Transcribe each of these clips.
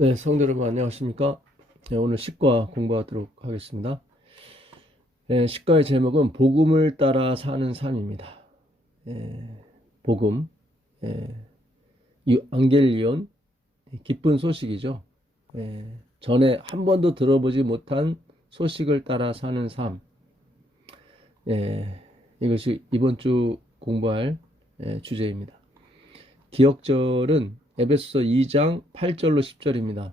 네, 성도 여러분 안녕하십니까? 네, 오늘 시과 공부하도록 하겠습니다. 네, 시과의 제목은 복음을 따라 사는 삶입니다. 복음, 예, 안겔리온, 기쁜 소식이죠. 전에 한 번도 들어보지 못한 소식을 따라 사는 삶. 이것이 이번 주 공부할 주제입니다. 기억절은 에베소서 2장 8절로 10절입니다.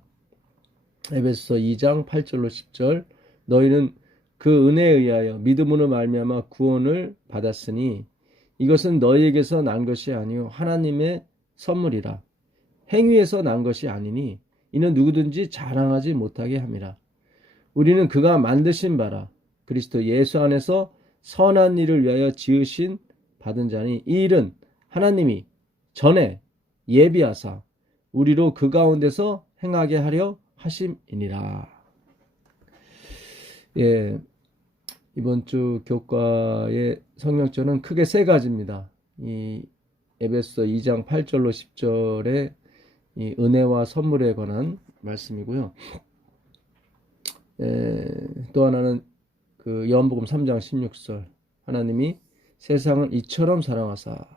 에베소서 2장 8절로 10절 너희는 그 은혜에 의하여 믿음으로 말미암아 구원을 받았으니 이것은 너희에게서 난 것이 아니요 하나님의 선물이라. 행위에서 난 것이 아니니 이는 누구든지 자랑하지 못하게 함이라. 우리는 그가 만드신 바라 그리스도 예수 안에서 선한 일을 위하여 지으신 받은 자니 이 일은 하나님이 전에 예비하사 우리로 그 가운데서 행하게 하려 하심이니라. 이번 주 교과의 성경절은 크게 세 가지입니다. 이 에베소서 2장 8절로 10절의 이 은혜와 선물에 관한 말씀이고요. 또 하나는 그 요한복음 3장 16절 하나님이 세상을 이처럼 사랑하사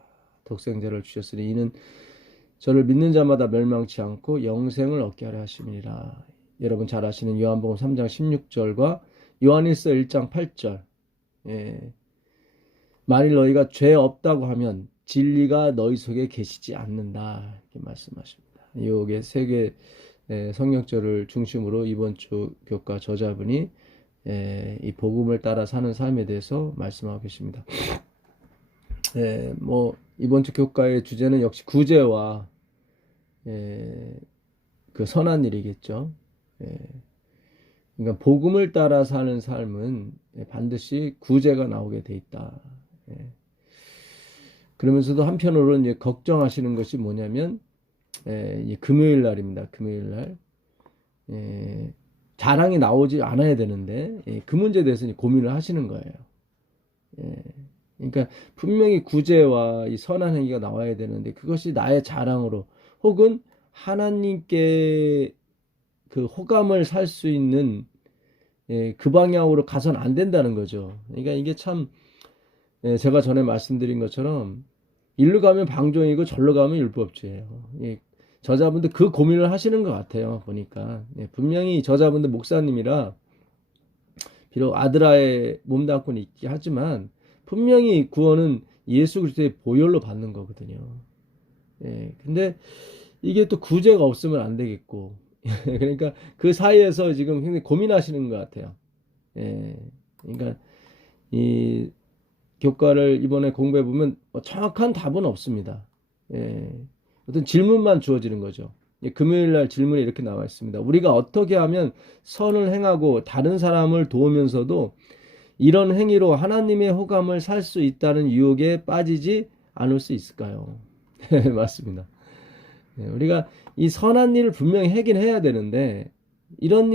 독생자를 주셨으니 이는 저를 믿는 자마다 멸망치 않고 영생을 얻게 하려 하심이니라. 여러분 잘 아시는 요한복음 3장 16절과 요한일서 1장 8절. 만일 너희가 죄 없다고 하면 진리가 너희 속에 계시지 않는다. 이렇게 말씀하십니다. 이게 세 개 성경절을 중심으로 이번 주 교과 저자분이 이 복음을 따라 사는 삶에 대해서 말씀하고 계십니다. 이번 주 교과의 주제는 역시 구제와 그 선한 일이겠죠. 그러니까 복음을 따라 사는 삶은 반드시 구제가 나오게 돼 있다. 그러면서도 한편으로는 이제 걱정하시는 것이 뭐냐면 금요일 날입니다. 금요일 날 자랑이 나오지 않아야 되는데 그 문제에 대해서 고민을 하시는 거예요. 그러니까 분명히 구제와 이 선한 행위가 나와야 되는데 그것이 나의 자랑으로 혹은 하나님께 그 호감을 살 수 있는 그 방향으로 가서는 안 된다는 거죠. 그러니까 이게 참 제가 전에 말씀드린 것처럼 일로 가면 방종이고 절로 가면 율법주예요. 저자분들 그 고민을 하시는 것 같아요. 보니까 분명히 저자분들 목사님이라 비록 아드라의 몸담고는 있긴 하지만 분명히 구원은 예수 그리스도의 보혈로 받는 거거든요. 근데 이게 또 구제가 없으면 안 되겠고 그러니까 그 사이에서 지금 굉장히 고민하시는 것 같아요. 그러니까 이 교과를 이번에 공부해 보면 정확한 답은 없습니다. 어떤 질문만 주어지는 거죠. 금요일 날 질문에 이렇게 나와 있습니다. 우리가 어떻게 하면 선을 행하고 다른 사람을 도우면서도 이런 행위로 하나님의 호감을 살 수 있다는 유혹에 빠지지 않을 수 있을까요? 맞습니다. 우리가 이 선한 일을 분명히 하긴 해야 되는데 이런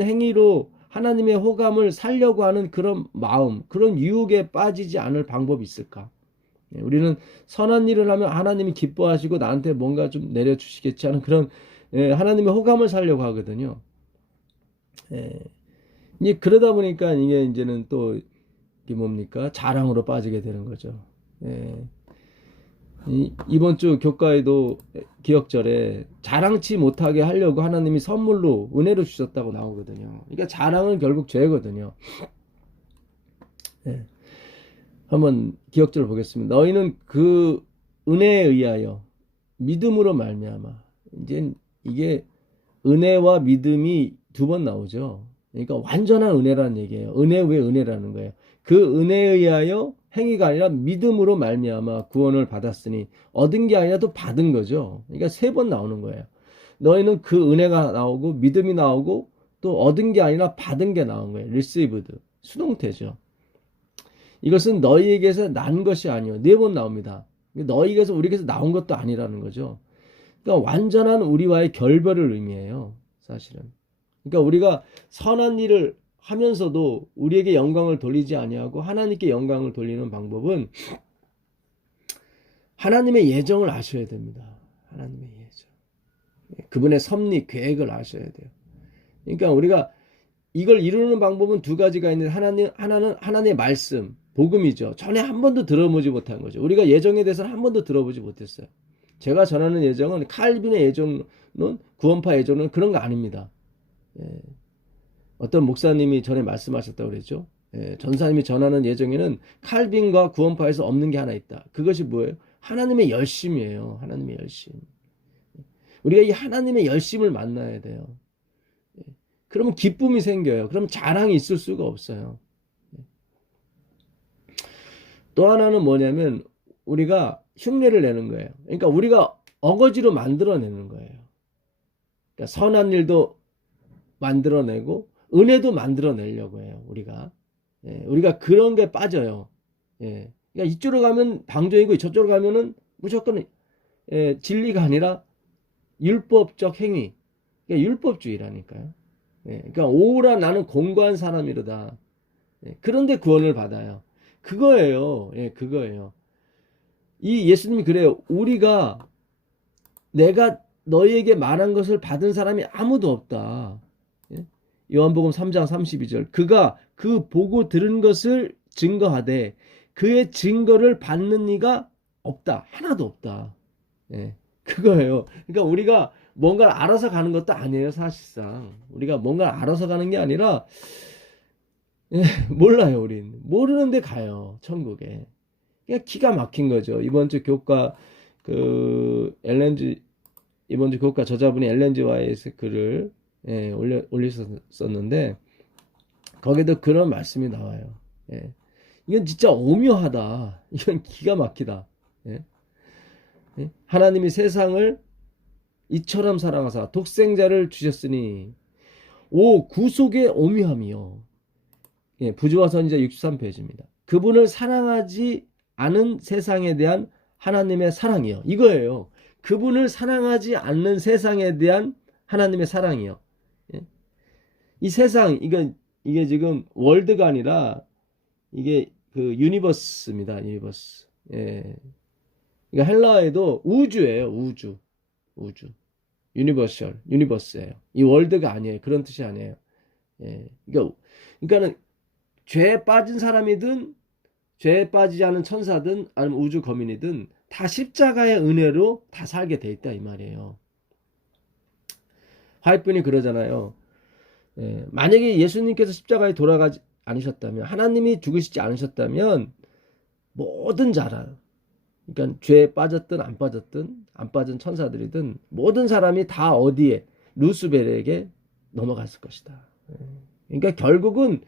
행위로 하나님의 호감을 살려고 하는 그런 마음, 그런 유혹에 빠지지 않을 방법이 있을까? 우리는 선한 일을 하면 하나님이 기뻐하시고 나한테 뭔가 좀 내려주시겠지 하는 그런 하나님의 호감을 살려고 하거든요. 이제 그러다 보니까 이게 이제는 또 이게 뭡니까? 자랑으로 빠지게 되는 거죠. 이번 주 교과에도 기억절에 자랑치 못하게 하려고 하나님이 선물로 은혜로 주셨다고 나오거든요. 그러니까 자랑은 결국 죄거든요. 한번 기억절을 보겠습니다. 너희는 그 은혜에 의하여 믿음으로 말미암아. 이제 이게 은혜와 믿음이 두 번 나오죠. 그러니까 완전한 은혜라는 얘기예요. 은혜 왜 은혜라는 거예요. 그 은혜에 의하여 행위가 아니라 믿음으로 말미암아 구원을 받았으니 얻은 게 아니라 또 받은 거죠. 그러니까 세 번 나오는 거예요. 너희는 그 은혜가 나오고 믿음이 나오고 또 얻은 게 아니라 받은 게 나온 거예요. received 수동태죠. 이것은 너희에게서 난 것이 아니요. 네 번 나옵니다. 너희에게서 우리에게서 나온 것도 아니라는 거죠. 그러니까 완전한 우리와의 결별을 의미해요. 사실은. 그러니까 우리가 선한 일을 하면서도 우리에게 영광을 돌리지 아니하고 하나님께 영광을 돌리는 방법은 하나님의 예정을 아셔야 됩니다. 하나님의 예정. 그분의 섭리, 계획을 아셔야 돼요. 그러니까 우리가 이걸 이루는 방법은 두 가지가 있는데 하나는 하나님의 말씀, 복음이죠. 전에 한 번도 들어보지 못한 거죠. 우리가 예정에 대해서는 한 번도 들어보지 못했어요. 제가 전하는 예정은 칼빈의 예정론, 구원파 예정론 그런 거 아닙니다. 예. 어떤 목사님이 전에 말씀하셨다고 그랬죠. 예. 전사님이 전하는 예정에는 칼빈과 구원파에서 없는 게 하나 있다. 그것이 뭐예요? 하나님의 열심이에요. 하나님의 열심. 우리가 이 하나님의 열심을 만나야 돼요. 그러면 기쁨이 생겨요. 그럼 자랑이 있을 수가 없어요. 또 하나는 뭐냐면 우리가 흉내를 내는 거예요. 그러니까 우리가 어거지로 만들어내는 거예요. 그러니까 선한 일도 만들어내고 은혜도 만들어내려고 해요. 우리가 그런 게 빠져요. 예. 그러니까 이쪽으로 가면 방종이고 저쪽으로 가면은 무조건 진리가 아니라 율법적 행위. 그러니까 율법주의라니까요. 그러니까 오라 나는 공고한 사람이로다. 그런데 구원을 받아요. 그거예요. 그거예요. 이 예수님이 그래요. 내가 너희에게 말한 것을 받은 사람이 아무도 없다. 요한복음 3장 32절. 그가 그 보고 들은 것을 증거하되 그의 증거를 받는 이가 없다. 하나도 없다. 그거예요. 그러니까 우리가 뭔가를 알아서 가는 것도 아니에요, 사실상. 우리가 뭔가를 알아서 가는 게 아니라, 몰라요, 우린. 모르는데 가요, 천국에. 그냥 기가 막힌 거죠. 이번 주 교과, 이번 주 교과 저자분이 엘렌지 와이트의 글을, 올리셨었는데, 거기도 그런 말씀이 나와요. 이건 진짜 오묘하다. 이건 기가 막히다. 하나님이 세상을 이처럼 사랑하사 독생자를 주셨으니 구속의 오묘함이요. 부조화 선지자 63페이지입니다. 그분을 사랑하지 않은 세상에 대한 하나님의 사랑이요. 이거예요. 그분을 사랑하지 않는 세상에 대한 하나님의 사랑이요. 이 세상 이게 지금 월드가 아니라 이게 유니버스입니다. 유니버스. 그러니까 헬라어에도 우주예요. 우주. 유니버스예요. 이 월드가 아니에요. 그런 뜻이 아니에요. 그러니까는 죄에 빠진 사람이든 죄에 빠지지 않은 천사든 아니면 우주 거민이든 다 십자가의 은혜로 다 살게 돼 있다 이 말이에요. 화이트분이 그러잖아요. 만약에 예수님께서 십자가에 돌아가지 않으셨다면, 하나님이 죽으시지 않으셨다면 모든 자라, 그러니까 죄에 빠졌든 안 빠진 천사들이든 모든 사람이 다 어디에, 루스벨에게 넘어갔을 것이다. 그러니까 결국은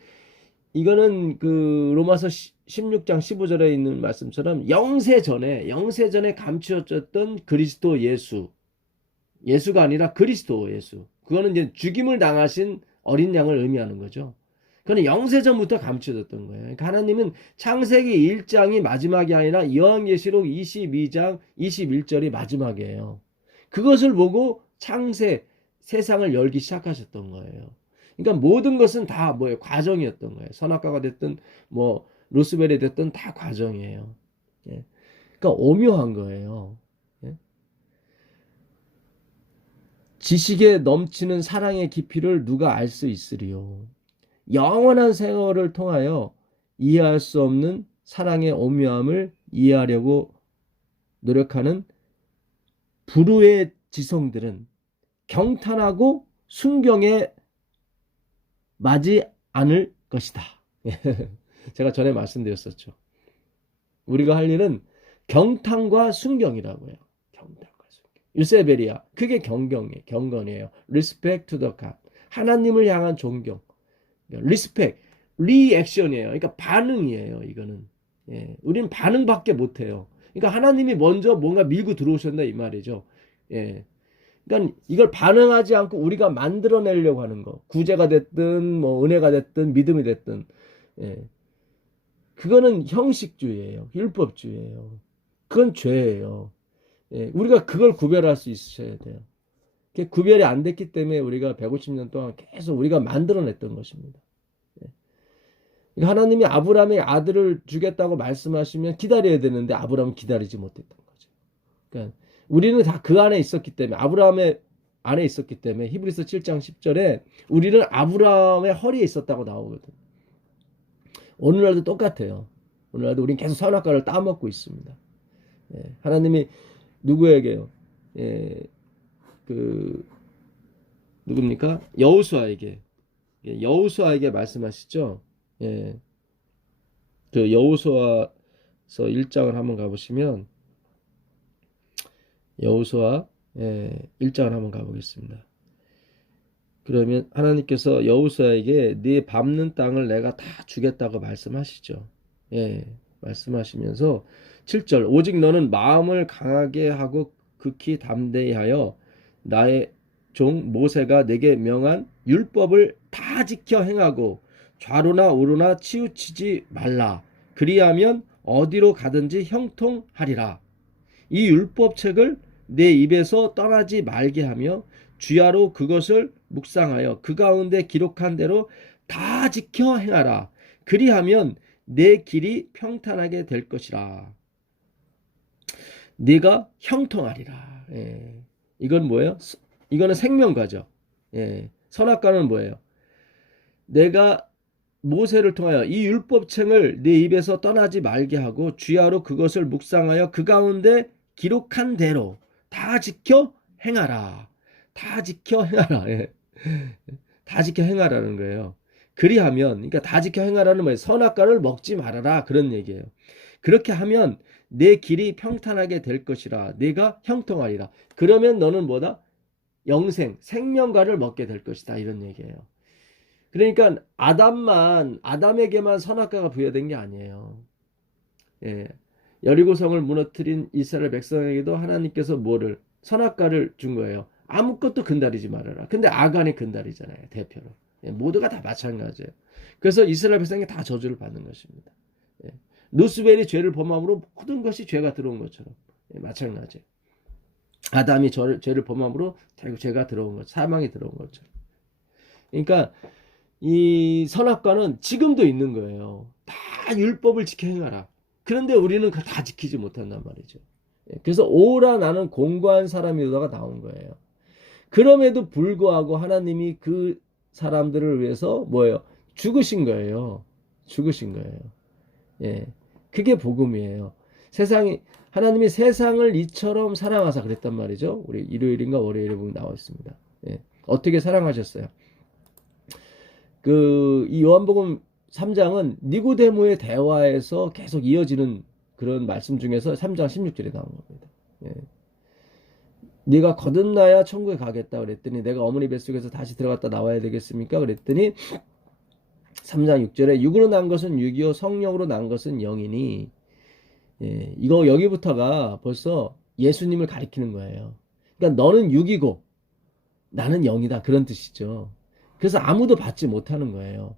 이거는 로마서 16장 15절에 있는 말씀처럼 영세 전에 감추어졌던 그리스도 예수가 아니라 그리스도 예수. 그거는 이제 죽임을 당하신 어린 양을 의미하는 거죠. 그건 영세전부터 감춰졌던 거예요. 그러니까 하나님은 창세기 1장이 마지막이 아니라 요한계시록 22장 21절이 마지막이에요. 그것을 보고 세상을 열기 시작하셨던 거예요. 그러니까 모든 것은 다 과정이었던 거예요. 선악과가 됐든 루스벨이 됐든 다 과정이에요. 그러니까 오묘한 거예요. 지식에 넘치는 사랑의 깊이를 누가 알 수 있으리요. 영원한 세월을 통하여 이해할 수 없는 사랑의 오묘함을 이해하려고 노력하는 불후의 지성들은 경탄하고 순경에 맞지 않을 것이다. 제가 전에 말씀드렸었죠. 우리가 할 일은 경탄과 순경이라고 해요. 경탄과 순경. 유세베리아. 그게 경건이에요. Respect to the God. 하나님을 향한 존경. 리스펙, 리액션이에요. 그러니까 반응이에요. 이거는. 우리는 반응밖에 못해요. 그러니까 하나님이 먼저 뭔가 밀고 들어오셨다 이 말이죠. 그러니까 이걸 반응하지 않고 우리가 만들어내려고 하는 거, 구제가 됐든 은혜가 됐든 믿음이 됐든, 그거는 형식주의예요. 율법주의예요. 그건 죄예요. 우리가 그걸 구별할 수 있어야 돼요. 그게 구별이 안 됐기 때문에 우리가 150년 동안 계속 우리가 만들어냈던 것입니다. 그러니까 하나님이 아브라함의 아들을 주겠다고 말씀하시면 기다려야 되는데 아브라함은 기다리지 못했던 거죠. 그러니까 우리는 다 그 안에 있었기 때문에, 아브라함의 안에 있었기 때문에 히브리서 7장 10절에 우리는 아브라함의 허리에 있었다고 나오거든. 오늘날도 똑같아요. 오늘날도 우리는 계속 선악과를 따먹고 있습니다. 예, 하나님이 누구에게요? 예, 그 누굽니까? 여호수아에게 말씀하시죠. 예, 그 여호수아서 1장을 한번 가보시면 여호수아 1장을 한번 가보겠습니다. 그러면 하나님께서 여호수아에게 네 밟는 땅을 내가 다 주겠다고 말씀하시죠. 예, 말씀하시면서 7절 오직 너는 마음을 강하게 하고 극히 담대히 하여 나의 종 모세가 내게 명한 율법을 다 지켜 행하고 좌로나 우로나 치우치지 말라. 그리하면 어디로 가든지 형통하리라. 이 율법책을 내 입에서 떠나지 말게 하며 주야로 그것을 묵상하여 그 가운데 기록한 대로 다 지켜 행하라. 그리하면 내 길이 평탄하게 될 것이라. 네가 형통하리라. 예. 이건 뭐예요? 이거는 생명과죠. 예. 선악과는 뭐예요? 내가 모세를 통하여 이 율법책을 네 입에서 떠나지 말게 하고 주야로 그것을 묵상하여 그 가운데 기록한 대로 다 지켜 행하라. 다 지켜 행하라. 예. 다 지켜 행하라는 거예요. 그리하면, 그러니까 다 지켜 행하라는 뭐예요? 선악과를 먹지 말아라. 그런 얘기예요. 그렇게 하면 내 길이 평탄하게 될 것이라. 내가 형통하리라. 그러면 너는 뭐다? 영생, 생명과를 먹게 될 것이다. 이런 얘기예요. 그러니까 아담에게만 선악과가 부여된 게 아니에요. 예. 여리고성을 무너뜨린 이스라엘 백성에게도 하나님께서 뭐를 선악과를 준 거예요. 아무것도 근다리지 말아라. 근데 아간이 근다리잖아요. 대표로. 예, 모두가 다 마찬가지예요. 그래서 이스라엘 백성이 다 저주를 받는 것입니다. 예. 루스벨이 죄를 범함으로 모든 것이 죄가 들어온 것처럼 예, 마찬가지예요. 아담이 죄를 범함으로 죄가 들어온 것, 사망이 들어온 것처럼. 그러니까 이 선악과는 지금도 있는 거예요. 다 율법을 지켜 행하라. 그런데 우리는 그걸 다 지키지 못한단 말이죠. 그래서 오라 나는 공고한 사람이다가 나온 거예요. 그럼에도 불구하고 하나님이 그 사람들을 위해서 뭐예요? 죽으신 거예요. 죽으신 거예요. 예. 그게 복음이에요. 하나님이 세상을 이처럼 사랑하사 그랬단 말이죠. 우리 일요일인가 월요일에 보면 나와 있습니다. 예. 어떻게 사랑하셨어요? 이 요한복음 3장은 니고데모의 대화에서 계속 이어지는 그런 말씀 중에서 3장 16절에 나온 겁니다. 예. 네가 거듭나야 천국에 가겠다 그랬더니 내가 어머니 뱃속에서 다시 들어갔다 나와야 되겠습니까? 그랬더니 3장 6절에 육으로 난 것은 육이요 성령으로 난 것은 영이니 예, 이거 여기부터가 벌써 예수님을 가리키는 거예요. 그러니까 너는 육이고 나는 영이다 그런 뜻이죠. 그래서 아무도 받지 못하는 거예요.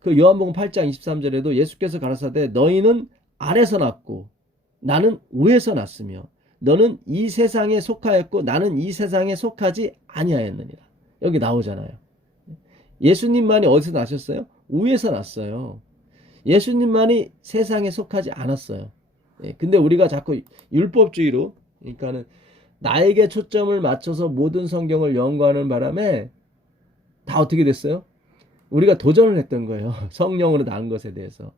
그 요한복음 8장 23절에도 예수께서 가라사대 너희는 아래서 났고 나는 위에서 났으며 너는 이 세상에 속하였고 나는 이 세상에 속하지 아니하였느니라. 여기 나오잖아요. 예수님만이 어디서 나셨어요? 위에서 났어요. 예수님만이 세상에 속하지 않았어요. 근데 우리가 자꾸 율법주의로 그러니까는 나에게 초점을 맞춰서 모든 성경을 연구하는 바람에 다 어떻게 됐어요? 우리가 도전을 했던 거예요. 성령으로 난 것에 대해서.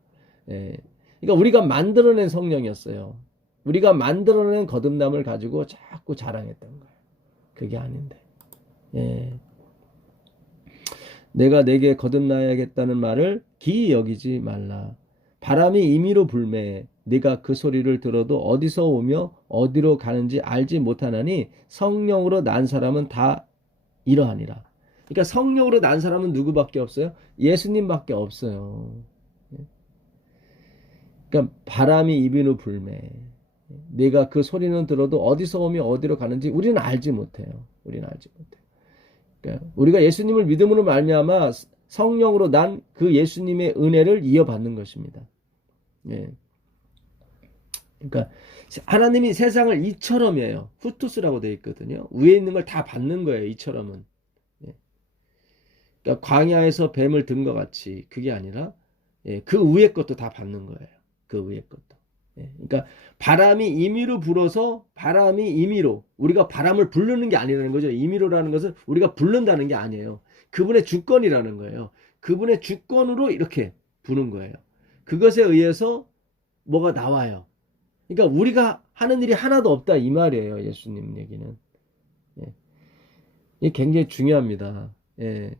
그러니까 우리가 만들어낸 성령이었어요. 우리가 만들어낸 거듭남을 가지고 자꾸 자랑했던 거예요. 그게 아닌데. 내가 내게 거듭나야겠다는 말을 기이 여기지 말라. 바람이 임의로 불매 네가 그 소리를 들어도 어디서 오며 어디로 가는지 알지 못하나니 성령으로 난 사람은 다 이러하니라. 그러니까 성령으로 난 사람은 누구밖에 없어요? 예수님밖에 없어요. 그러니까 바람이 임의로 불매 네가 그 소리는 들어도 어디서 오며 어디로 가는지 우리는 알지 못해요. 우리는 알지 못해요. 그러니까 우리가 예수님을 믿음으로 말미암아 성령으로 난 그 예수님의 은혜를 이어받는 것입니다. 예. 그러니까 하나님이 세상을 이처럼이에요. 후투스라고 되어 있거든요. 위에 있는 걸 다 받는 거예요. 이처럼은. 예. 그러니까 광야에서 뱀을 든 것 같이 그게 아니라 예, 그 위에 것도 다 받는 거예요. 그 위에 것도. 그러니까 바람이 임의로 불어서 바람이 임의로 우리가 바람을 부르는 게 아니라는 거죠. 임의로라는 것은 우리가 부른다는 게 아니에요. 그분의 주권이라는 거예요. 그분의 주권으로 이렇게 부는 거예요. 그것에 의해서 뭐가 나와요. 그러니까 우리가 하는 일이 하나도 없다 이 말이에요. 예수님 얘기는. 예. 이게 굉장히 중요합니다. 예.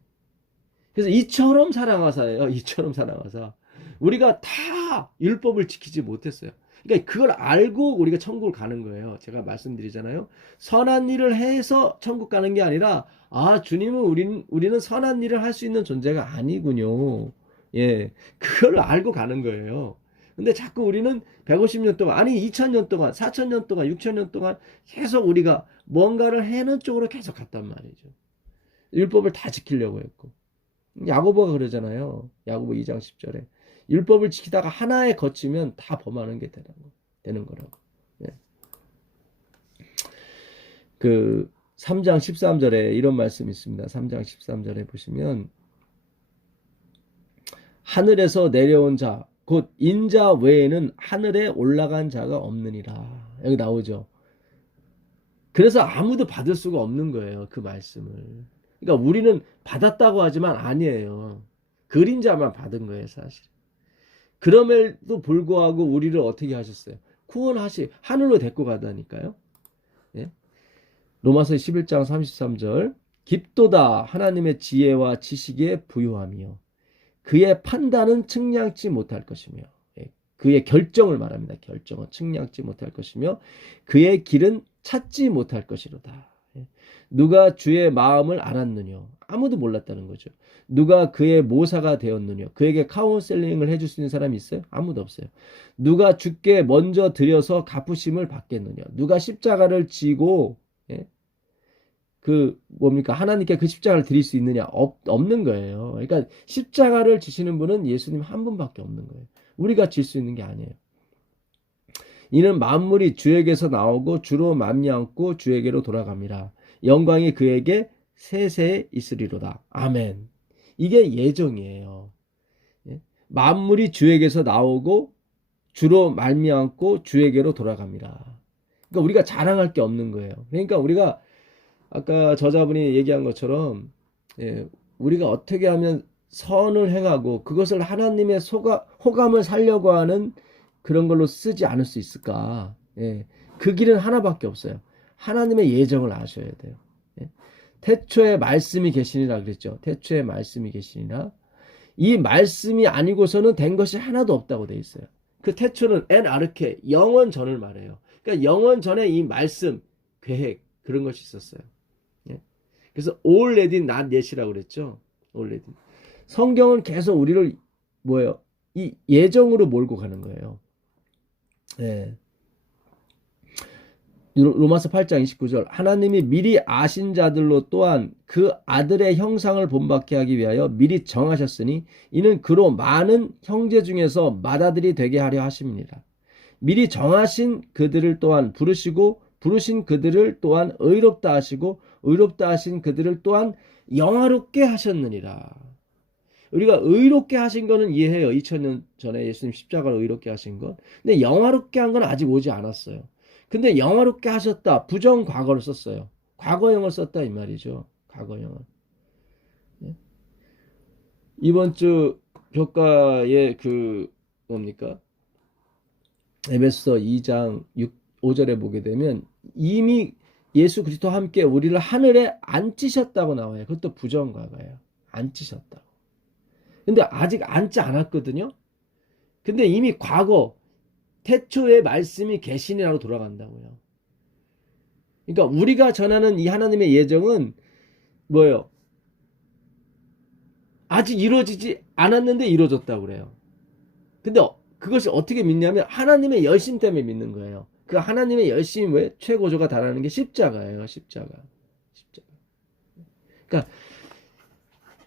그래서 이처럼 사랑하사예요. 이처럼 사랑하사. 우리가 다 율법을 지키지 못했어요. 그러니까 그걸 알고 우리가 천국을 가는 거예요. 제가 말씀드리잖아요. 선한 일을 해서 천국 가는 게 아니라 아 주님은 우리는 선한 일을 할 수 있는 존재가 아니군요. 예, 그걸 알고 가는 거예요. 근데 자꾸 우리는 150년 동안 아니 2000년 동안 4000년 동안 6000년 동안 계속 우리가 뭔가를 해는 쪽으로 계속 갔단 말이죠. 율법을 다 지키려고 했고 야고보가 그러잖아요. 야고보 2장 10절에 율법을 지키다가 하나에 거치면 다 범하는 게 되는 거라고. 예. 그 3장 13절에 이런 말씀이 있습니다. 3장 13절에 보시면 하늘에서 내려온 자 곧 인자 외에는 하늘에 올라간 자가 없느니라. 여기 나오죠. 그래서 아무도 받을 수가 없는 거예요. 그 말씀을. 그러니까 우리는 받았다고 하지만 아니에요. 그림자만 받은 거예요, 사실. 그럼에도 불구하고 우리를 어떻게 하셨어요? 하늘로 데리고 가다니까요. 예? 로마서 11장 33절 깊도다 하나님의 지혜와 지식에 부유함이요 그의 판단은 측량치 못할 것이며 그의 결정을 말합니다. 결정은 측량치 못할 것이며 그의 길은 찾지 못할 것이로다. 누가 주의 마음을 알았느냐? 아무도 몰랐다는 거죠. 누가 그의 모사가 되었느냐? 그에게 카운셀링을 해줄 수 있는 사람이 있어요? 아무도 없어요. 누가 주께 먼저 드려서 갚으심을 받겠느냐? 누가 십자가를 지고 하나님께 그 십자가를 드릴 수 있느냐? 없는 거예요. 그러니까 십자가를 지시는 분은 예수님 한 분밖에 없는 거예요. 우리가 질 수 있는 게 아니에요. 이는 만물이 주에게서 나오고 주로 말미암고 주에게로 돌아갑니다. 영광이 그에게 세세에 있으리로다. 아멘. 이게 예정이에요. 만물이 주에게서 나오고 주로 말미암고 주에게로 돌아갑니다. 그러니까 우리가 자랑할 게 없는 거예요. 그러니까 우리가 아까 저자분이 얘기한 것처럼 우리가 어떻게 하면 선을 행하고 그것을 하나님의 호감을 살려고 하는 그런 걸로 쓰지 않을 수 있을까? 그 길은 하나밖에 없어요. 하나님의 예정을 아셔야 돼요. 태초에 말씀이 계시니라 그랬죠. 태초에 말씀이 계시니라. 이 말씀이 아니고서는 된 것이 하나도 없다고 돼 있어요. 그 태초는 엔 아르케 영원 전을 말해요. 그러니까 영원 전에 이 말씀, 계획 그런 것이 있었어요. 그래서 already not yet이라고 그랬죠. already. 성경은 계속 우리를 이 예정으로 몰고 가는 거예요. 로마서 8장 29절 하나님이 미리 아신 자들로 또한 그 아들의 형상을 본받게 하기 위하여 미리 정하셨으니 이는 그로 많은 형제 중에서 맏아들이 되게 하려 하심이니라. 미리 정하신 그들을 또한 부르시고 부르신 그들을 또한 의롭다 하시고 의롭다 하신 그들을 또한 영화롭게 하셨느니라. 우리가 의롭게 하신 거는 이해해요. 2000년 전에 예수님 십자가로 의롭게 하신 것. 근데 영화롭게 한 건 아직 오지 않았어요. 근데 영화롭게 하셨다. 부정 과거를 썼어요. 과거형을 썼다 이 말이죠. 과거형을. 이번 주 교과에 에베소서 2장 5절에 보게 되면 이미 예수 그리스도와 함께 우리를 하늘에 앉히셨다고 나와요. 그것도 부정 과거예요. 앉히셨다고. 근데 아직 앉지 않았거든요. 근데 이미 과거 태초의 말씀이 계시니라고 돌아간다고요. 그러니까 우리가 전하는 이 하나님의 예정은 뭐예요? 아직 이루어지지 않았는데 이루어졌다고 그래요. 근데 그것이 어떻게 믿냐면 하나님의 열심 때문에 믿는 거예요. 그 하나님의 열심이 왜 최고조가 달하는 게 십자가예요. 십자가. 그러니까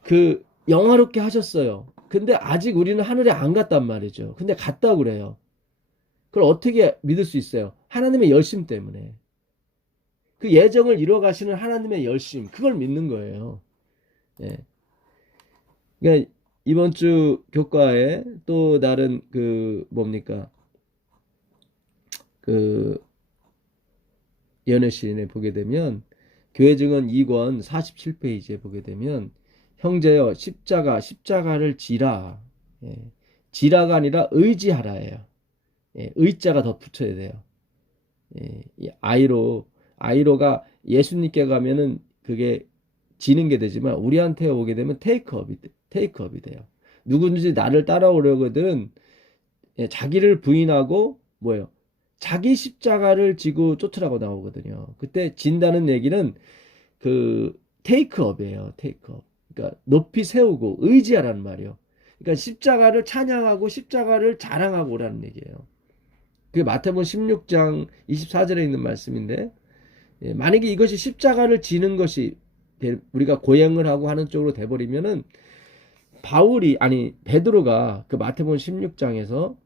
그 영화롭게 하셨어요. 근데 아직 우리는 하늘에 안 갔단 말이죠. 근데 갔다고 그래요. 그걸 어떻게 믿을 수 있어요? 하나님의 열심 때문에. 그 예정을 이뤄 가시는 하나님의 열심, 그걸 믿는 거예요. 그러니까 이번 주 교과에 또 다른 그 연애시인에 보게 되면 교회 증언 2권 47페이지에 보게 되면 형제여 십자가를 지라. 예, 지라가 아니라 의지하라예요. 예, 의자가 더 붙여야 돼요. 예, 아이로가 예수님께 가면은 그게 지는 게 되지만 우리한테 오게 되면 테이크업이 돼요. 누구든지 나를 따라오려거든 자기를 부인하고 뭐예요? 자기 십자가를 지고 쫓으라고 나오거든요. 그때 진다는 얘기는 그 테이크업이에요. 테이크업. 그러니까 높이 세우고 의지하라는 말이에요. 그러니까 십자가를 찬양하고 십자가를 자랑하고 오라는 얘기예요. 그게 마태복음 16장 24절에 있는 말씀인데 만약에 이것이 십자가를 지는 것이 우리가 고행을 하고 하는 쪽으로 돼버리면은 베드로가 그 마태복음 16장에서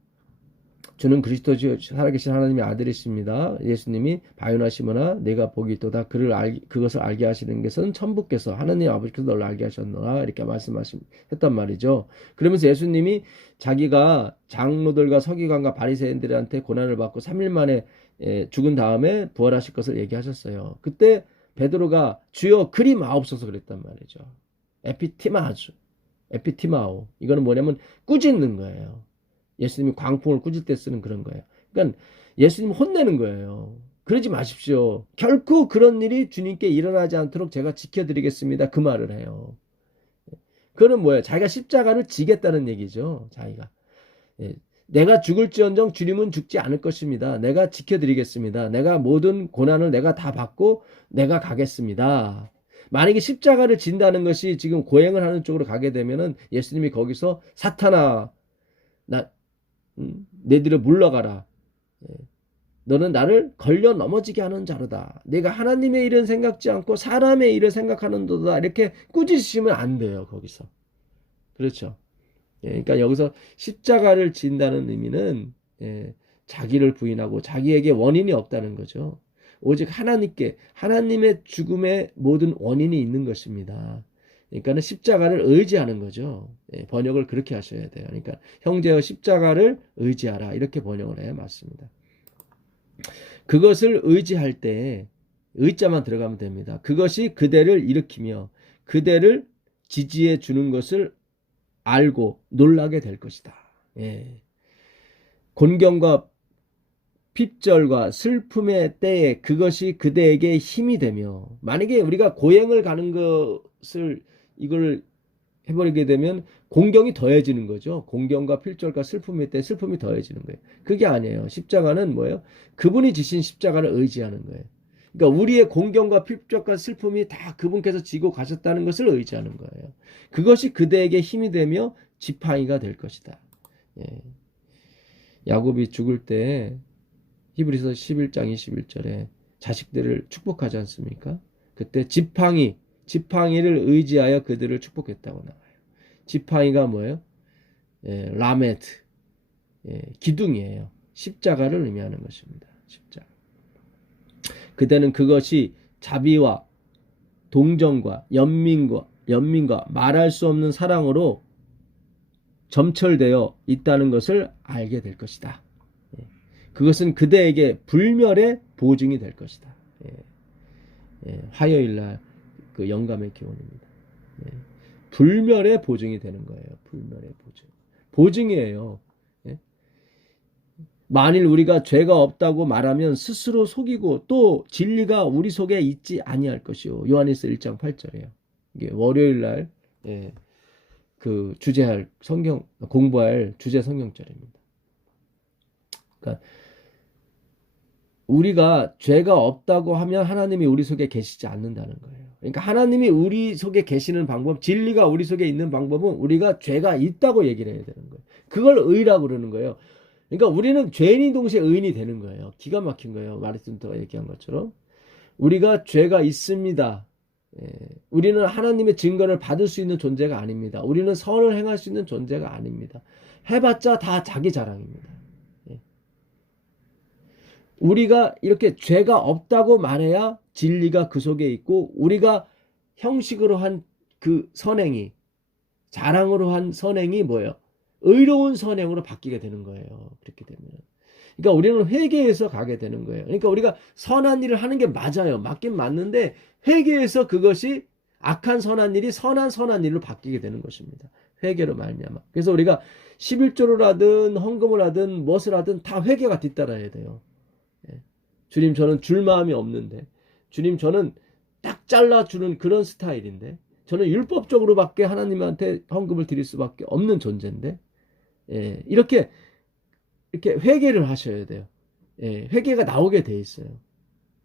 주는 그리스도 살아계신 하나님의 아들이십니다. 예수님이 바요나 시모나 내가 복이 있도다. 그것을 알게 하시는 것은 천부께서 하나님 아버지께서 너를 알게 하셨노라 이렇게 말씀했단 말이죠. 그러면서 예수님이 자기가 장로들과 서기관과 바리새인들한테 고난을 받고 3일 만에 죽은 다음에 부활하실 것을 얘기하셨어요. 그때 베드로가 주여 그리 마옵소서 그랬단 말이죠. 에피티마오. 이거는 뭐냐면 꾸짖는 거예요. 예수님이 광풍을 꾸질 때 쓰는 그런 거예요. 그러니까 예수님 혼내는 거예요. 그러지 마십시오. 결코 그런 일이 주님께 일어나지 않도록 제가 지켜드리겠습니다. 그 말을 해요. 그거는 뭐예요? 자기가 십자가를 지겠다는 얘기죠. 자기가. 내가 죽을지언정 주님은 죽지 않을 것입니다. 내가 지켜드리겠습니다. 내가 모든 고난을 내가 다 받고 내가 가겠습니다. 만약에 십자가를 진다는 것이 지금 고행을 하는 쪽으로 가게 되면은 예수님이 거기서 사탄아 내들을 물러가라. 너는 나를 걸려 넘어지게 하는 자로다. 내가 하나님의 일은 생각지 않고 사람의 일을 생각하는도다. 이렇게 꾸짖으시면 안 돼요. 거기서. 그렇죠. 그러니까 여기서 십자가를 진다는 의미는 자기를 부인하고 자기에게 원인이 없다는 거죠. 오직 하나님의 죽음의 모든 원인이 있는 것입니다. 그러니까는 십자가를 의지하는 거죠. 번역을 그렇게 하셔야 돼요. 그러니까 형제여 십자가를 의지하라 이렇게 번역을 해야 맞습니다. 그것을 의지할 때 의자만 들어가면 됩니다. 그것이 그대를 일으키며 그대를 지지해 주는 것을 알고 놀라게 될 것이다. 곤경과 핍절과 슬픔의 때에 그것이 그대에게 힘이 되며 만약에 우리가 고행을 가는 것을 이걸 해버리게 되면 공경이 더해지는 거죠. 공경과 필절과 슬픔의 때 슬픔이 더해지는 거예요. 그게 아니에요. 십자가는 뭐예요? 그분이 지신 십자가를 의지하는 거예요. 그러니까 우리의 공경과 필절과 슬픔이 다 그분께서 지고 가셨다는 것을 의지하는 거예요. 그것이 그대에게 힘이 되며 지팡이가 될 것이다. 야곱이 죽을 때 히브리서 11장 21절에 자식들을 축복하지 않습니까? 그때 지팡이를 의지하여 그들을 축복했다고 나와요. 지팡이가 뭐예요? 라메트, 기둥이에요. 십자가를 의미하는 것입니다. 십자가. 그때는 그것이 자비와 동정과 연민과 말할 수 없는 사랑으로 점철되어 있다는 것을 알게 될 것이다. 그것은 그대에게 불멸의 보증이 될 것이다. 화요일날 그 영감의 기원입니다. 불멸의 보증이 되는 거예요. 불멸의 보증. 보증이에요. 만일 우리가 죄가 없다고 말하면 스스로 속이고 또 진리가 우리 속에 있지 아니할 것이요. 요한일서 1장 8절이에요. 이게 월요일날 그 주제할 공부할 주제 성경절입니다. 그러니까 우리가 죄가 없다고 하면 하나님이 우리 속에 계시지 않는다는 거예요. 그러니까 하나님이 우리 속에 계시는 방법, 진리가 우리 속에 있는 방법은 우리가 죄가 있다고 얘기를 해야 되는 거예요. 그걸 의라고 그러는 거예요. 그러니까 우리는 죄인이 동시에 의인이 되는 거예요. 기가 막힌 거예요. 마르틴토가 얘기한 것처럼. 우리가 죄가 있습니다. 우리는 하나님의 증거를 받을 수 있는 존재가 아닙니다. 우리는 선을 행할 수 있는 존재가 아닙니다. 해봤자 다 자기 자랑입니다. 우리가 이렇게 죄가 없다고 말해야 진리가 그 속에 있고 우리가 형식으로 한 그 선행이 자랑으로 한 선행이 뭐예요? 의로운 선행으로 바뀌게 되는 거예요. 그렇게 되면 그러니까 우리는 회개해서 가게 되는 거예요. 그러니까 우리가 선한 일을 하는 게 맞아요. 맞긴 맞는데 회개해서 그것이 악한 선한 일이 선한 일로 바뀌게 되는 것입니다. 회개로 말미암아. 그래서 우리가 11조를 하든 헌금을 하든 무엇을 하든 다 회개가 뒤따라야 돼요. 예. 주님 저는 줄 마음이 없는데, 주님 저는 딱 잘라주는 그런 스타일인데, 저는 율법적으로밖에 하나님한테 헌금을 드릴 수밖에 없는 존재인데, 예, 이렇게 회개를 하셔야 돼요. 예, 회개가 나오게 돼 있어요.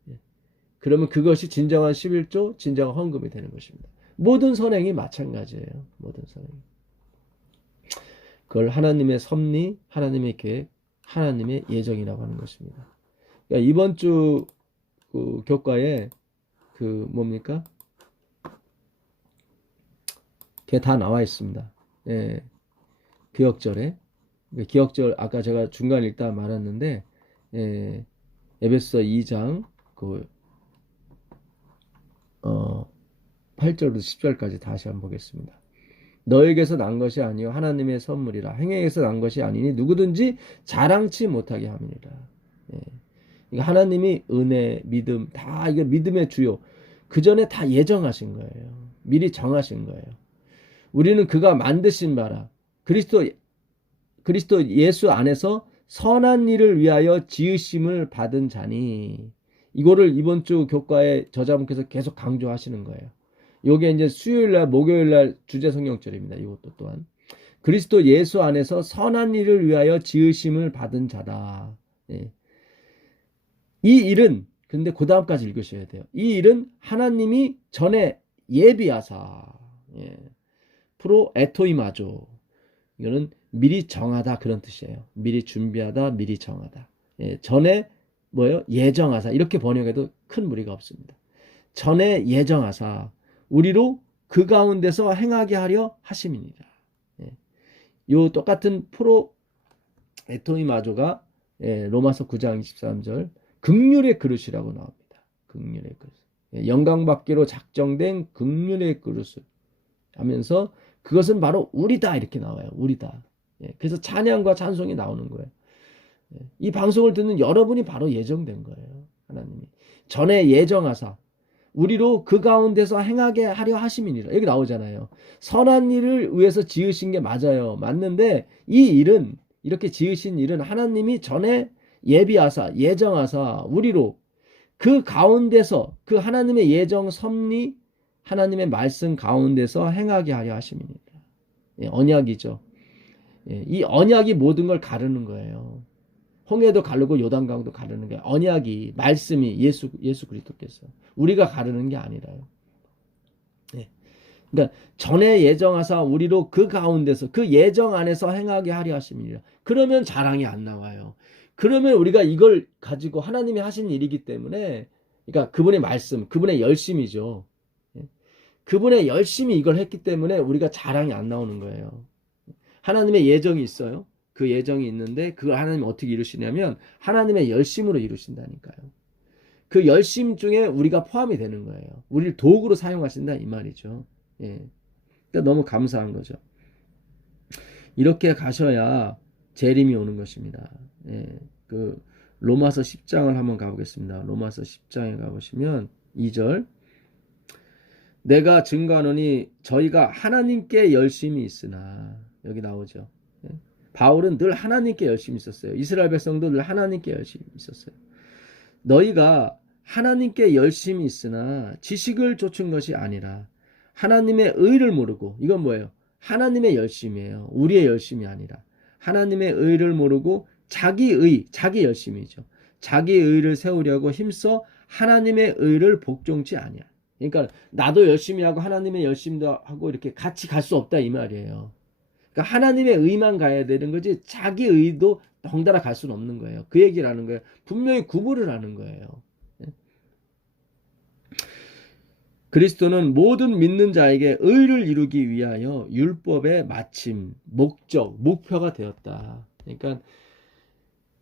예, 그러면 그것이 진정한 11조, 진정한 헌금이 되는 것입니다. 모든 선행이 마찬가지예요. 모든 선행이. 그걸 하나님의 섭리, 하나님의 계획, 하나님의 예정이라고 하는 것입니다. 그러니까 이번 주 그 교과에 그 뭡니까? 그게 다 나와 있습니다. 예, 기억절에. 기억절 아까 제가 중간 읽다 말았는데, 예, 에베소 2장 그 8절부터 10절까지 다시 한번 보겠습니다. 너에게서 난 것이 아니요 하나님의 선물이라. 행위에서 난 것이 아니니 누구든지 자랑치 못하게 함이니라. 예. 그러니까 하나님이 은혜, 믿음 다 이게 믿음의 주요. 그 전에 다 예정하신 거예요. 미리 정하신 거예요. 우리는 그가 만드신 바라 그리스도 예수 안에서 선한 일을 위하여 지으심을 받은 자니. 이거를 이번 주 교과에 저자분께서 계속 강조하시는 거예요. 요게 이제 수요일날, 목요일날 주제 성경절입니다. 이것도 또한. 그리스도 예수 안에서 선한 일을 위하여 지으심을 받은 자다. 예. 이 일은, 근데 그 다음까지 읽으셔야 돼요. 이 일은 하나님이 전에 예비하사, 예. 프로 에토이마조. 이거는 미리 정하다 그런 뜻이에요. 미리 준비하다, 미리 정하다. 예. 전에 뭐예요? 예정하사. 이렇게 번역해도 큰 무리가 없습니다. 전에 예정하사 우리로 그 가운데서 행하게 하려 하심이니라. 예. 요 똑같은 프로 에토이마조가 로마서 9장 23절 긍휼의 그릇이라고 나옵니다. 긍휼의 그릇. 예. 영광받기로 작정된 긍휼의 그릇을 하면서 그것은 바로 우리다 이렇게 나와요. 우리다. 예. 그래서 찬양과 찬송이 나오는 거예요. 예. 이 방송을 듣는 여러분이 바로 예정된 거예요. 하나님이 전에 예정하사 우리로 그 가운데서 행하게 하려 하심이니라. 여기 나오잖아요. 선한 일을 위해서 지으신 게 맞아요. 맞는데 이 일은, 이렇게 지으신 일은 하나님이 전에 예비하사 예정하사 우리로 그 가운데서, 그 하나님의 예정 섭리, 하나님의 말씀 가운데서 행하게 하려 하심이니라. 예, 언약이죠. 예, 이 언약이 모든 걸 가르는 거예요. 홍해도 가르고 요단강도 가르는 게 언약이, 말씀이 예수 그리스도께서 우리가 가르는 게 아니라요. 네. 그러니까 전에 예정하사 우리로 그 가운데서 그 예정 안에서 행하게 하려 하심이니라. 그러면 자랑이 안 나와요. 그러면 우리가 이걸 가지고 하나님이 하신 일이기 때문에, 그러니까 그분의 말씀, 그분의 열심이죠. 그분의 열심이 이걸 했기 때문에 우리가 자랑이 안 나오는 거예요. 하나님의 예정이 있어요. 그 예정이 있는데 그걸 하나님 어떻게 이루시냐면 하나님의 열심으로 이루신다니까요. 그 열심 중에 우리가 포함이 되는 거예요. 우리를 도구로 사용하신다 이 말이죠. 예. 그러니까 너무 감사한 거죠. 이렇게 가셔야 재림이 오는 것입니다. 예. 그 로마서 10장을 한번 가보겠습니다. 로마서 10장에 가보시면 2절 내가 증거하노니 저희가 하나님께 열심이 있으나, 여기 나오죠. 예. 바울은 늘 하나님께 열심히 있었어요. 이스라엘 백성도 늘 하나님께 열심히 있었어요. 너희가 하나님께 열심히 있으나 지식을 좇은 것이 아니라 하나님의 의를 모르고, 이건 뭐예요? 하나님의 열심이에요. 우리의 열심이 아니라 하나님의 의를 모르고 자기 열심이죠. 자기 의를 세우려고 힘써 하나님의 의를 복종치 아니야. 그러니까 나도 열심히 하고 하나님의 열심도 하고 이렇게 같이 갈 수 없다 이 말이에요. 그러니까 하나님의 의만 가야 되는 거지 자기 의도 덩달아 갈 수는 없는 거예요. 그 얘기를 하는 거예요. 분명히 구분을 하는 거예요. 그리스도는 모든 믿는 자에게 의를 이루기 위하여 율법의 마침, 목적, 목표가 되었다. 그러니까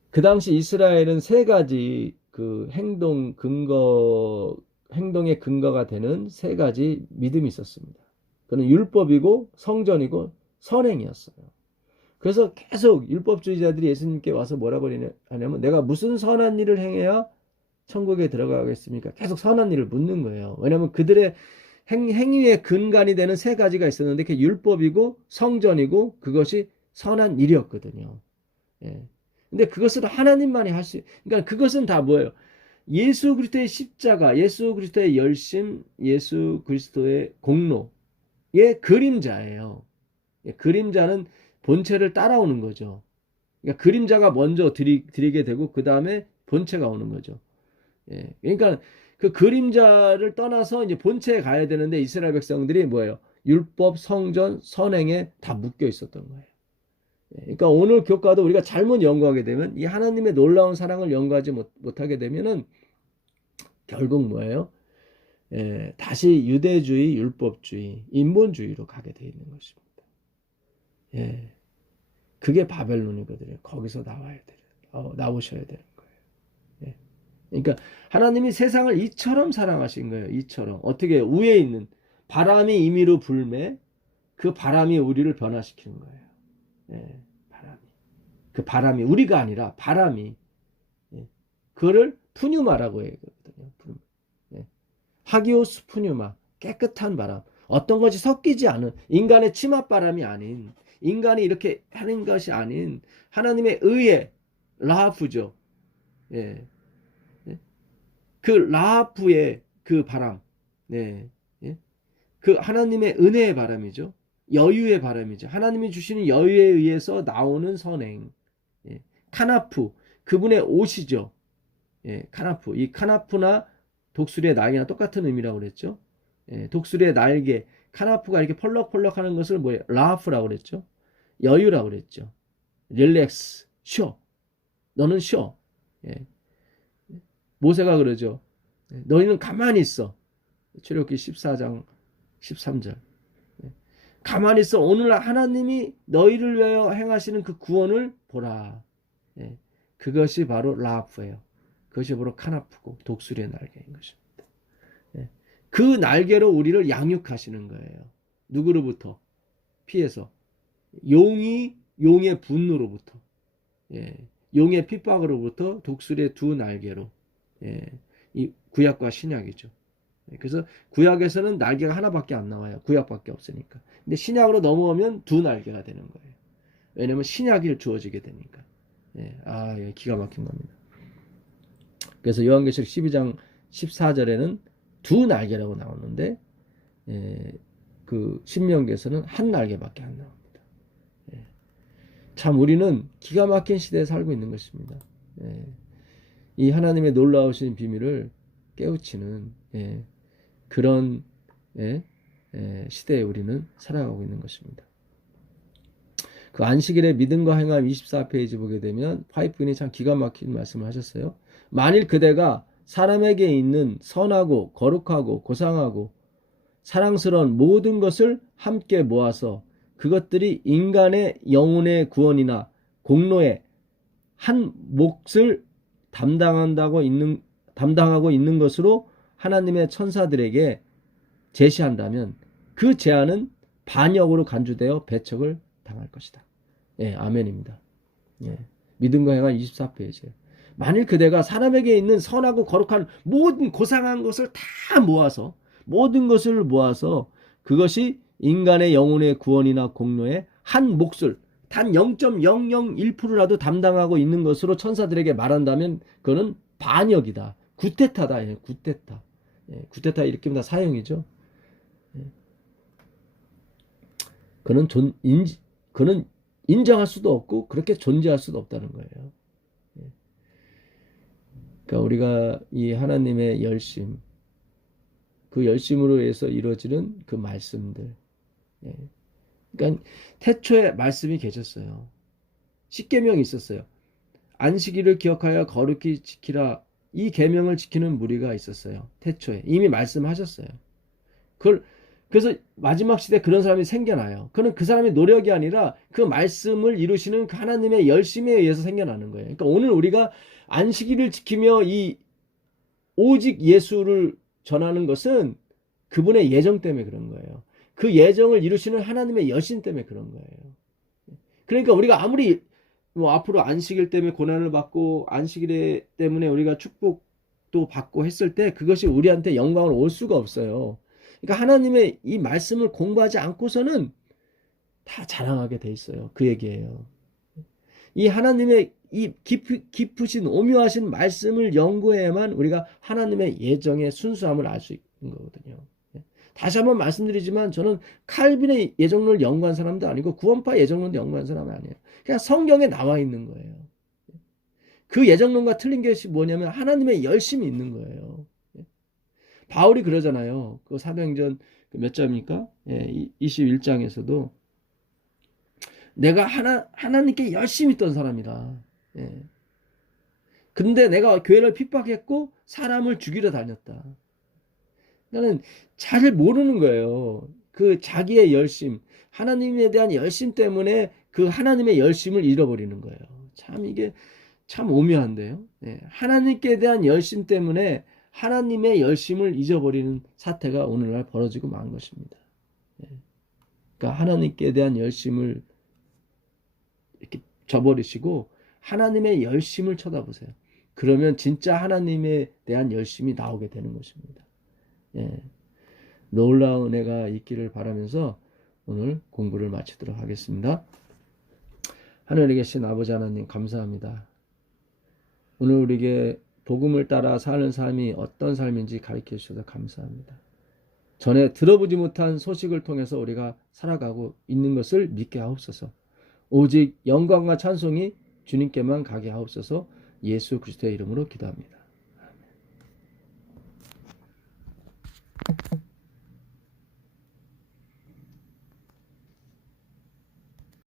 그 당시 이스라엘은 세 가지 그 행동의 근거가 되는 세 가지 믿음이 있었습니다. 그는 율법이고 성전이고 선행이었어요. 그래서 계속 율법주의자들이 예수님께 와서 뭐라고 하냐면 내가 무슨 선한 일을 행해야 천국에 들어가겠습니까? 계속 선한 일을 묻는 거예요. 왜냐하면 그들의 행위의 근간이 되는 세 가지가 있었는데 그게 율법이고 성전이고 그것이 선한 일이었거든요. 예. 근데 그것을 하나님만이 할 수, 그러니까 그것은 다 뭐예요? 예수 그리스도의 십자가, 예수 그리스도의 열심, 예수 그리스도의 공로의 그림자예요. 예, 그림자는 본체를 따라오는 거죠. 그러니까 그림자가 먼저 드리게 되고 그 다음에 본체가 오는 거죠. 예, 그러니까 그 그림자를 떠나서 이제 본체에 가야 되는데 이스라엘 백성들이 뭐예요? 율법, 성전, 선행에 다 묶여 있었던 거예요. 예, 그러니까 오늘 교과도 우리가 잘못 연구하게 되면 이 하나님의 놀라운 사랑을 연구하지 못하게 되면은 결국 뭐예요? 예, 다시 유대주의, 율법주의, 인본주의로 가게 돼 있는 것입니다. 예, 그게 바벨론이거든요. 거기서 나오셔야 되는 거예요. 예. 그러니까 하나님이 세상을 이처럼 사랑하신 거예요. 이처럼. 어떻게 위에 있는 바람이 임의로 불매 그 바람이 우리를 변화시키는 거예요. 예, 바람이. 그 바람이 우리가 아니라 바람이. 예. 그거를 푸뉴마라고 해거든요. 예. 하기오스 푸뉴마. 깨끗한 바람. 어떤 것이 섞이지 않은 인간의 치맛바람이 아닌 인간이 이렇게 하는 것이 아닌 하나님의 의의 라하프죠. 예. 그 라하프의 그 바람, 네, 예? 그 하나님의 은혜의 바람이죠. 여유의 바람이죠. 하나님이 주시는 여유에 의해서 나오는 선행, 예. 카나프, 그분의 옷이죠. 예, 카나프, 이 카나프나 독수리의 날개나 똑같은 의미라고 그랬죠. 예, 독수리의 날개, 카나프가 이렇게 펄럭펄럭하는 것을 뭐예요? 라하프라고 그랬죠. 여유라고 그랬죠. 릴렉스, 쉬어. 너는 쉬어. 예. 모세가 그러죠. 너희는 가만히 있어. 출애굽기 14장 13절. 가만히 있어. 오늘 하나님이 너희를 위하여 행하시는 그 구원을 보라. 그것이 바로 라하프예요. 그것이 바로 카나프고 독수리의 날개인 것입니다. 그 날개로 우리를 양육하시는 거예요. 누구로부터? 피해서. 용의 분노로부터. 용의 핍박으로부터 독수리의 두 날개로. 이 구약과 신약이죠. 그래서 구약에서는 날개가 하나밖에 안 나와요. 구약밖에 없으니까. 근데 신약으로 넘어오면 두 날개가 되는 거예요. 왜냐면 신약이 주어지게 되니까. 기가 막힌 겁니다. 그래서 요한계시록 12장 14절에는 두 날개라고 나오는데 그 신명기에서는 한 날개밖에 안 나옵니다. 참 우리는 기가 막힌 시대에 살고 있는 것입니다. 이 하나님의 놀라우신 비밀을 깨우치는 그런 시대에 우리는 살아가고 있는 것입니다. 그 안식일의 믿음과 행함 24페이지 보게 되면 화이트분이 참 기가 막힌 말씀을 하셨어요. 만일 그대가 사람에게 있는 선하고 거룩하고 고상하고 사랑스러운 모든 것을 함께 모아서 그것들이 인간의 영혼의 구원이나 공로의 한 몫을 담당하고 있는 것으로 하나님의 천사들에게 제시한다면 그 제안은 반역으로 간주되어 배척을 당할 것이다. 아멘입니다. 믿음과 행한 24페이지에 만일 그대가 사람에게 있는 선하고 거룩한 모든 고상한 것을 다 모아서 모든 것을 모아서 그것이 인간의 영혼의 구원이나 공로의 한 몫을 단 0.001%라도 담당하고 있는 것으로 천사들에게 말한다면 그거는 반역이다. 구테타다. 구테타. 구테타 일으킵니다. 사형이죠. 그는 인정할 수도 없고 그렇게 존재할 수도 없다는 거예요. 그러니까 우리가 이 하나님의 열심, 그 열심으로 해서 이루어지는 그 말씀들. 그러니까 태초에 말씀이 계셨어요. 십계명이 있었어요. 안식일을 기억하여 거룩히 지키라. 이 계명을 지키는 무리가 있었어요. 태초에 이미 말씀하셨어요. 그래서 마지막 시대에 그런 사람이 생겨나요. 그는 그 사람의 노력이 아니라 그 말씀을 이루시는 그 하나님의 열심에 의해서 생겨나는 거예요. 그러니까 오늘 우리가 안식일을 지키며 이 오직 예수를 전하는 것은 그분의 예정 때문에 그런 거예요. 그 예정을 이루시는 하나님의 여신 때문에 그런 거예요. 그러니까 우리가 아무리 뭐 앞으로 안식일 때문에 고난을 받고 안식일 때문에 우리가 축복도 받고 했을 때 그것이 우리한테 영광을 올 수가 없어요. 그러니까 하나님의 이 말씀을 공부하지 않고서는 다 자랑하게 돼 있어요. 그 얘기예요. 이 하나님의 이 깊으신 오묘하신 말씀을 연구해야만 우리가 하나님의 예정의 순수함을 알 수 있는 거거든요. 다시 한번 말씀드리지만 저는 칼빈의 예정론을 연구한 사람도 아니고 구원파 예정론도 연구한 사람은 아니에요. 그냥 성경에 나와 있는 거예요. 그 예정론과 틀린 것이 뭐냐면 하나님의 열심이 있는 거예요. 바울이 그러잖아요. 그 사도행전 몇 장입니까? 21장에서도 내가 하나님께 열심히 있던 사람이다. 예. 근데 내가 교회를 핍박했고 사람을 죽이러 다녔다. 나는 잘 모르는 거예요. 그 자기의 열심, 하나님에 대한 열심 때문에 그 하나님의 열심을 잃어버리는 거예요. 참 이게 참 오묘한데요. 예. 하나님께 대한 열심 때문에 하나님의 열심을 잊어버리는 사태가 오늘날 벌어지고 만 것입니다. 예. 그러니까 하나님께 대한 열심을 이렇게 저버리시고 하나님의 열심을 쳐다보세요. 그러면 진짜 하나님에 대한 열심이 나오게 되는 것입니다. 예. 놀라운 은혜가 있기를 바라면서 오늘 공부를 마치도록 하겠습니다. 하늘에 계신 아버지 하나님 감사합니다. 오늘 우리에게 복음을 따라 사는 삶이 어떤 삶인지 가르쳐 주셔서 감사합니다. 전에 들어보지 못한 소식을 통해서 우리가 살아가고 있는 것을 믿게 하옵소서. 오직 영광과 찬송이 주님께만 가게 하옵소서. 예수 그리스도의 이름으로 기도합니다.